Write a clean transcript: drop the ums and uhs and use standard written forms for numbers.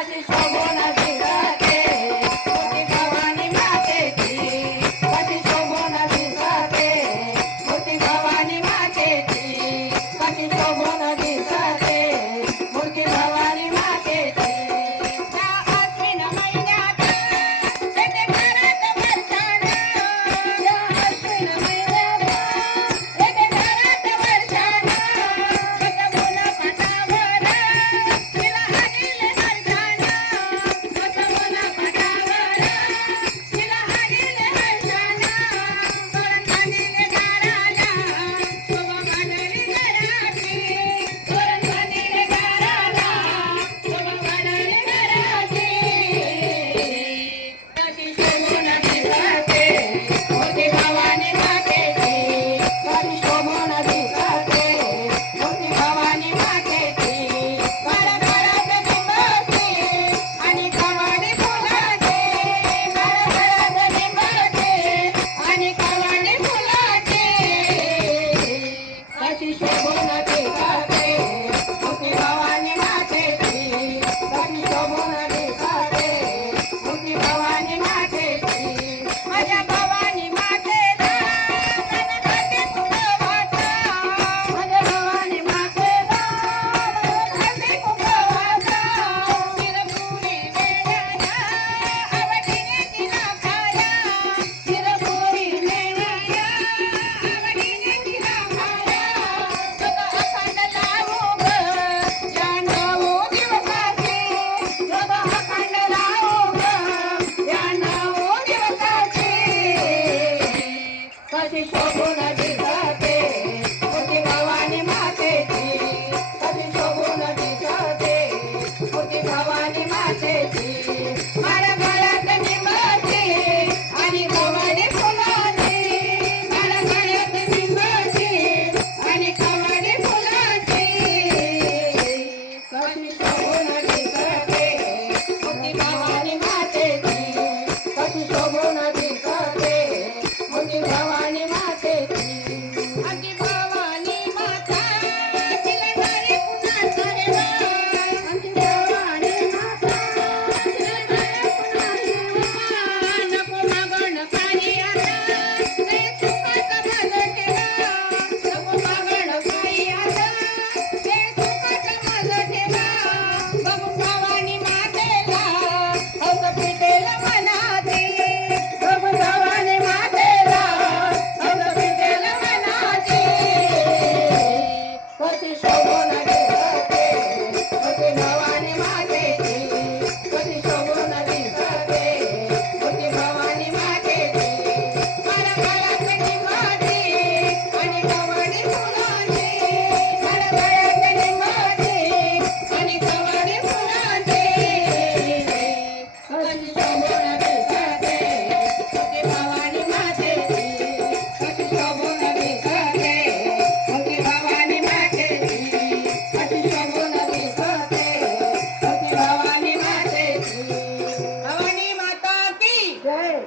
कशी शोभून दिसते मोठी भवानी मातेची कशी शोभून दिसते मोठी भवानी मातेची कशी शोभून दिसते मोठी भवानी मातेची त्या आश्विन महिन्यात येते घरात वर्षानं त्या आश्विन महिन्यात येते घरात वर्षानं बसवून पटावर तिला हाणील हर्षानं बसवून पटावर तिला हाणील हर्षानं तोरण बांधिले दाराला शोभा वाढली घराची तोरण बांधिले दाराला शोभा वाढली घराची कशी शोभून दिसते मोठी भवानी मातेची कशी शोभून दिसते मोठी भवानी मातेची घराघरात लिंबाची आणि कवाडी फुलाची घराघरात लिंबाची आणि कवाडी फुलाची कशी शोभून दिसते मोठी भवानी मातेची कशी शोभून दिसते मोठी भवानी मातेची माझ्या भवानी मातेला घाटे कुंकवाचा माझ्या भवानी मातेला घाटे कुंकवाचा तिरपुरी मेण्याला आवडीने तिला खाया तिरपुरी मेण्याला आवडीने तिला खाया सगळं अखंड लावू ग या 9 दिवसाची सगळं अखंड लावू ग या 9 दिवसाची कशी शोभून दिसते मोठी भवानी मातेची कशी शोभून दिसते मोठी भवानी मातेची माझ्या गळ्यात लिंबाची आणि कवाडी फुलाची माझ्या गळ्यात लिंबाची आणि कवाडी फुलाची कशी शोभून दिसते मोठी भवानी मातेची कशी शोभून दिसते मोठी भवानी मातेची आमची भवानी माता तिला नारी पुन्हा सरेवा आमची भवानी माता तिला नारी पुन्हा सरेवा नको मागण काही आता ते सुखाचं माझं ठेवा नको मागण काही आता ते सुखाचं माझं ठेवा बघू भवानी मातेला हौस पिटेल मनाची बघू भवानी मातेला हौस पिटेल मनाची कशी शोभून दिसते मोठी भवानी मातेची कशी शोभून दिसते मोठी भवानी मातेची माझ्या गळ्यात लिंबाची आणि कवाडी फुलाची माझ्या गळ्यात लिंबाची आणि कवाडी फुलाची कशी शोभून दिसते मोठी भवानी मातेची कशी शोभून दिसते मोठी भवानी मातेची कशी शोभून दिसते मोठी भवानी मातेची भवानी माता की जय.